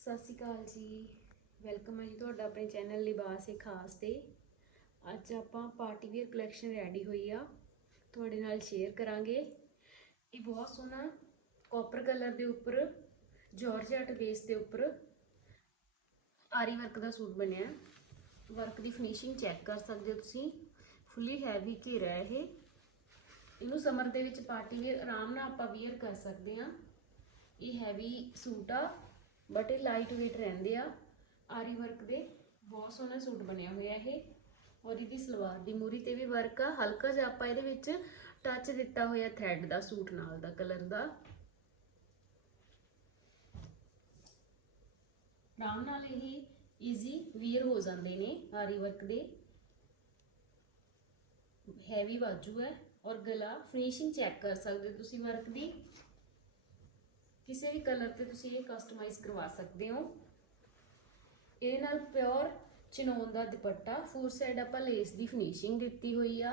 ਸਤਿ ਸ਼੍ਰੀ ਅਕਾਲ ਜੀ। ਵੈਲਕਮ ਹੈ ਜੀ ਤੁਹਾਡਾ ਆਪਣੇ ਚੈਨਲ ਲਿਬਾਸ ਏ ਖਾਸ ਤੇ। ਅੱਜ ਆਪਾਂ ਪਾਰਟੀ ਵੇਅਰ ਕਲੈਕਸ਼ਨ ਰੈਡੀ ਹੋਈ ਆ। ਤੁਹਾਡੇ ਨਾਲ ਸ਼ੇਅਰ ਕਰਾਂਗੇ। ਇਹ ਬਹੁਤ ਸੋਹਣਾ ਕਾਪਰ ਕਲਰ ਦੇ ਉੱਪਰ ਜਾਰਜਟ ਬੇਸ ਦੇ ਉੱਪਰ ਆਰੀ ਵਰਕ ਦਾ ਸੂਟ ਬਣਿਆ। ਵਰਕ ਦੀ ਫਿਨਿਸ਼ਿੰਗ ਚੈੱਕ ਕਰ ਸਕਦੇ ਹੋ ਤੁਸੀਂ। ਫੁੱਲੀ ਹੈਵੀ ਘੇਰਾ ਇਹ। ਇਹਨੂੰ ਸਮਰ ਦੇ ਵਿੱਚ ਪਾਰਟੀ ਵੇਅਰ ਆਰਾਮ ਨਾਲ ਆਪਾਂ ਵੇਅਰ ਕਰ ਸਕਦੇ ਹਾਂ। ਇਹ ਹੈਵੀ ਸੂਟ ਆ। ਬਟ ਇਹ ਲਾਈਟ weight ਰਹਿੰਦੇ ਆ। ਆਰੀ ਵਰਕ ਦੇ ਬਹੁਤ ਸੋਹਣਾ ਸੂਟ ਬਣਿਆ ਹੋਇਆ ਇਹ। ਔਰ ਇਹਦੀ ਸਲਵਾਰ ਦੀ ਮੂਰੀ ਤੇ ਵੀ ਵਰਕ ਆ। ਹਲਕਾ ਜਿਹਾ ਆਪਾਂ ਇਹਦੇ ਵਿੱਚ ਟੱਚ ਦਿੱਤਾ ਹੋਇਆ ਥ੍ਰੈਡ ਦਾ ਸੂਟ ਨਾਲ ਦਾ ਕਲਰ ਦਾ। ਆਰਾਮ ਨਾਲ ਇਹ ਈਜ਼ੀ ਵੀਅਰ ਹੋ ਜਾਂਦੇ ਨੇ ਆਰੀ ਵਰਕ ਦੇ। ਹੈਵੀ ਬਾਜੂ ਹੈ। ਔਰ ਗਲਾ ਫਿਨਿਸ਼ਿੰਗ ਚੈੱਕ ਕਰ ਸਕਦੇ ਹੋ ਤੁਸੀਂ ਵਰਕ ਦੀ। ਕਿਸੇ ਵੀ ਕਲਰ ਤੇ ਤੁਸੀਂ ਇਹ ਕਸਟਮਾਈਜ਼ ਕਰਵਾ ਸਕਦੇ ਹੋ। ਇਹਦੇ ਨਾਲ ਪਿਓਰ ਚਨੋਨ ਦਾ ਦੁਪੱਟਾ ਫੋਰ ਸਾਈਡ ਆਪਾਂ ਲੇਸ ਦੀ ਫਿਨਿਸ਼ਿੰਗ ਦਿੱਤੀ ਹੋਈ ਆ।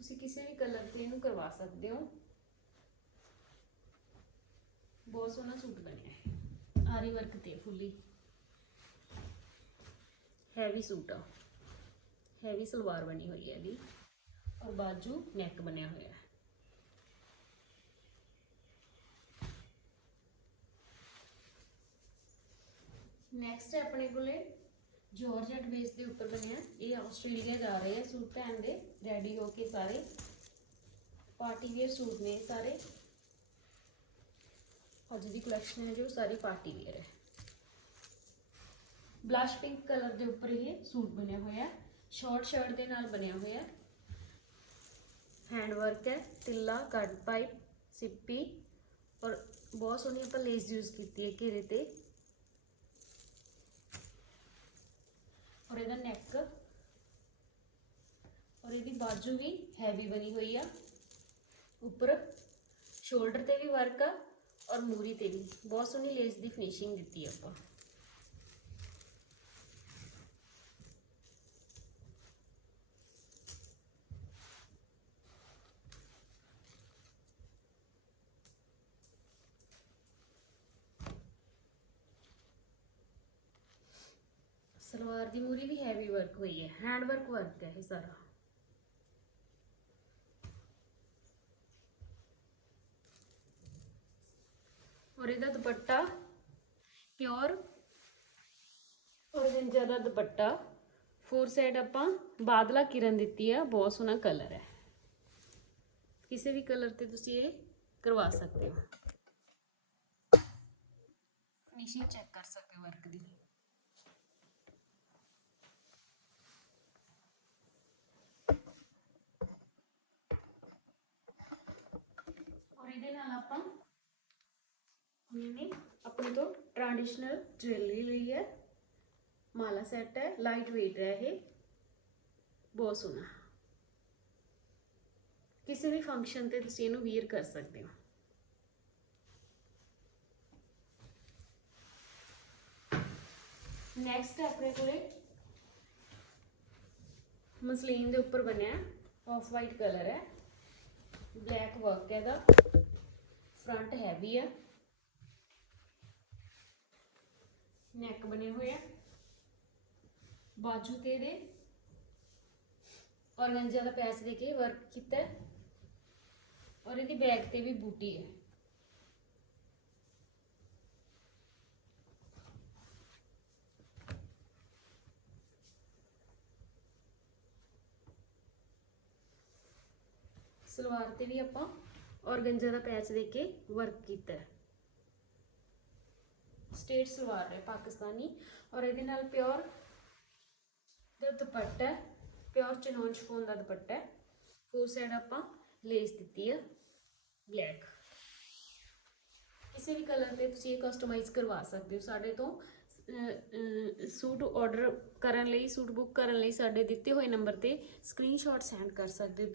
ਤੁਸੀਂ ਕਿਸੇ ਵੀ ਕਲਰ ਤੇ ਇਹਨੂੰ ਕਰਵਾ ਸਕਦੇ ਹੋ। ਬਹੁਤ ਸੋਹਣਾ ਸੂਟ ਬਣਿਆ ਹੈ ਆਰੀ ਵਰਕ ਤੇ ਫੁੱਲੀ ਹੈਵੀ ਸੂਟ ਆ। ਹੈਵੀ ਸਲਵਾਰ ਬਣੀ ਹੋਈ ਹੈ ਇਹਦੀ। ਔਰ ਬਾਜੂ ਨੈਕ ਬਣਿਆ ਹੋਇਆ ਹੈ। ਨੈਕਸਟ ਹੈ ਆਪਣੇ ਕੋਲੇ ਜਾਰਜਟ ਬੇਸ ਦੇ ਉੱਪਰ ਬਣਿਆ ਇਹ ਆਸਟ੍ਰੇਲੀਆ ਜਾ ਰਹੇ ਆ ਸੂਟ ਪਹਿਨ ਦੇ ਰੈਡੀ ਹੋ ਕੇ ਸਾਰੇ। ਪਾਰਟੀ ਵੇਅਰ ਸੂਟ ਨੇ ਸਾਰੇ। ਅੱਜ ਦੀ ਕਲੈਕਸ਼ਨ ਹੈ ਜੋ ਸਾਰੀ ਪਾਰਟੀ ਵੇਅਰ ਹੈ। ਬਲਸ਼ ਪਿੰਕ ਕਲਰ ਦੇ ਉੱਪਰ ਇਹ ਸੂਟ ਬਣਿਆ ਹੋਇਆ ਹੈ। ਸ਼ਾਰਟ ਸ਼ਰਟ ਦੇ ਨਾਲ ਬਣਿਆ ਹੋਇਆ ਹੈ। ਹੈਂਡ ਵਰਕ ਹੈ, ਤਿੱਲਾ ਕੱਟ ਪਾਈਪ ਸਿੱਪੀ। ਔਰ ਬਹੁਤ ਸੋਹਣੀ ਆਪਾਂ ਲੇਸ ਯੂਜ਼ ਕੀਤੀ ਹੈ ਘੇਰੇ ਤੇ। ਇਹਦਾ ਨੈਕ ਔਰ ਇਹਦੀ ਬਾਜੂ ਵੀ ਹੈਵੀ ਬਣੀ ਹੋਈ ਆ। ਉੱਪਰ ਸ਼ੋਲਡਰ ਤੇ ਵੀ ਵਰਕ ਆ ਔਰ ਮੂਰੀ ਤੇ ਵੀ। ਬਹੁਤ ਸੋਹਣੀ ਲੇਸ ਦੀ ਫਿਨਿਸ਼ਿੰਗ ਦਿੱਤੀ ਆ ਆਪਾਂ। ਸਲਵਾਰ ਦੀ ਮੂਰੀ ਵੀ ਹੈਵੀ ਵਰਕ ਹੋਈ ਹੈ ਹੈਂਡ ਵਰਕ ਵਰਕ ਹੈ ਇਹ ਸਾਰਾ। ਔਰ ਇਹਦਾ ਦੁਪੱਟਾ ਪਿਓਰ ਔਰਗੰਜਾ ਦਾ ਦੁਪੱਟਾ ਫੋਰ ਸਾਈਡ ਆਪਾਂ ਬਾਦਲਾ ਕਿਰਨ ਦਿੱਤੀ ਆ, ਬਹੁਤ ਸੋਹਣਾ ਕਲਰ ਹੈ। ਕਿਸੇ ਵੀ ਕਲਰ ਤੇ ਤੁਸੀਂ ਇਹ ਕਰਵਾ ਸਕਦੇ ਹੋ। ਫਿਨਿਸ਼ਿੰਗ ਚੈੱਕ ਕਰ ਸਕਦੇ ਹੋ ਵਰਕ ਦੀ। ਔਰ ਇਹਦੇ ਨਾਲ ਆਪਾਂ ਮੈंने ਆਪਣੇ ਤੋਂ ਟ੍ਰੈਡੀਸ਼ਨਲ ਜਵੈਲਰੀ ਲਈ ਹੈ। ਮਾਲਾ ਸੈੱਟ ਹੈ ਲਾਈਟ weight ਹੈ ਇਹ। ਬਹੁਤ ਸੋਹਣਾ। ਕਿਸੇ ਵੀ ਫੰਕਸ਼ਨ ਤੇ ਤੁਸੀਂ ਇਹਨੂੰ ਵੀਅਰ ਕਰ ਸਕਦੇ ਹੋ। ਨੈਕਸਟ ਆਪਣੇ ਕੋਲੇ ਮਸਲੀਨ ਦੇ ਉੱਪਰ ਬਣਿਆ ਆਫ ਵਾਈਟ ਕਲਰ ਹੈ। ਬਲੈਕ ਵਰਕ ਹੈ ਦਾ ਫਰੰਟ ਹੈਵੀ ਹੈ ਨੈਕ ਬਣੇ ਹੋਏ ਆ। ਬਾਜੂ ਤੇ ਇਹਦੇ ਔਰਗੰਜਾ ਦਾ ਪੈਚ ਦੇ ਕੇ ਵਰਕ ਕੀਤਾ। ਔਰ ਇਹਦੀ ਬੈਕ ਤੇ ਵੀ ਬੂਟੀ ਹੈ ਸਲਵਾਰ ਤੇ ਵੀ ਆਪਾਂ ਔਰਗੰਜਾ ਦਾ ਪੈਚ ਦੇ ਕੇ ਵਰਕ ਕੀਤਾ ਹੈ। ਸਟੇਟ ਸਲਵਾਰ ਹੈ ਪਾਕਿਸਤਾਨੀ ਔਰ ਇਹਦੇ ਨਾਲ ਪਿਓਰ ਦਾ ਦੁਪੱਟਾ ਪਿਓਰ ਚਨੋਨ ਸ਼ਫੋਨ ਦਾ ਦੁਪੱਟਾ ਹੈ। ਫੋਰ ਸਾਈਡ ਆਪਾਂ ਲੇਸ ਦਿੱਤੀ ਹੈ। ਬਲੈਕ ਕਿਸੇ ਵੀ ਕਲਰ ਤੇ ਤੁਸੀਂ ਇਹ ਕਸਟਮਾਈਜ਼ ਕਰਵਾ ਸਕਦੇ ਹੋ। ਸਾਡੇ ਤੋਂ ਸੂਟ ਆਰਡਰ ਕਰਨ ਲਈ, ਸੂਟ ਬੁੱਕ ਕਰਨ ਲਈ ਸਾਡੇ ਦਿੱਤੇ ਹੋਏ ਨੰਬਰ ਤੇ ਸਕਰੀਨਸ਼ਾਟ ਸੈਂਡ ਕਰ ਸਕਦੇ ਹੋ।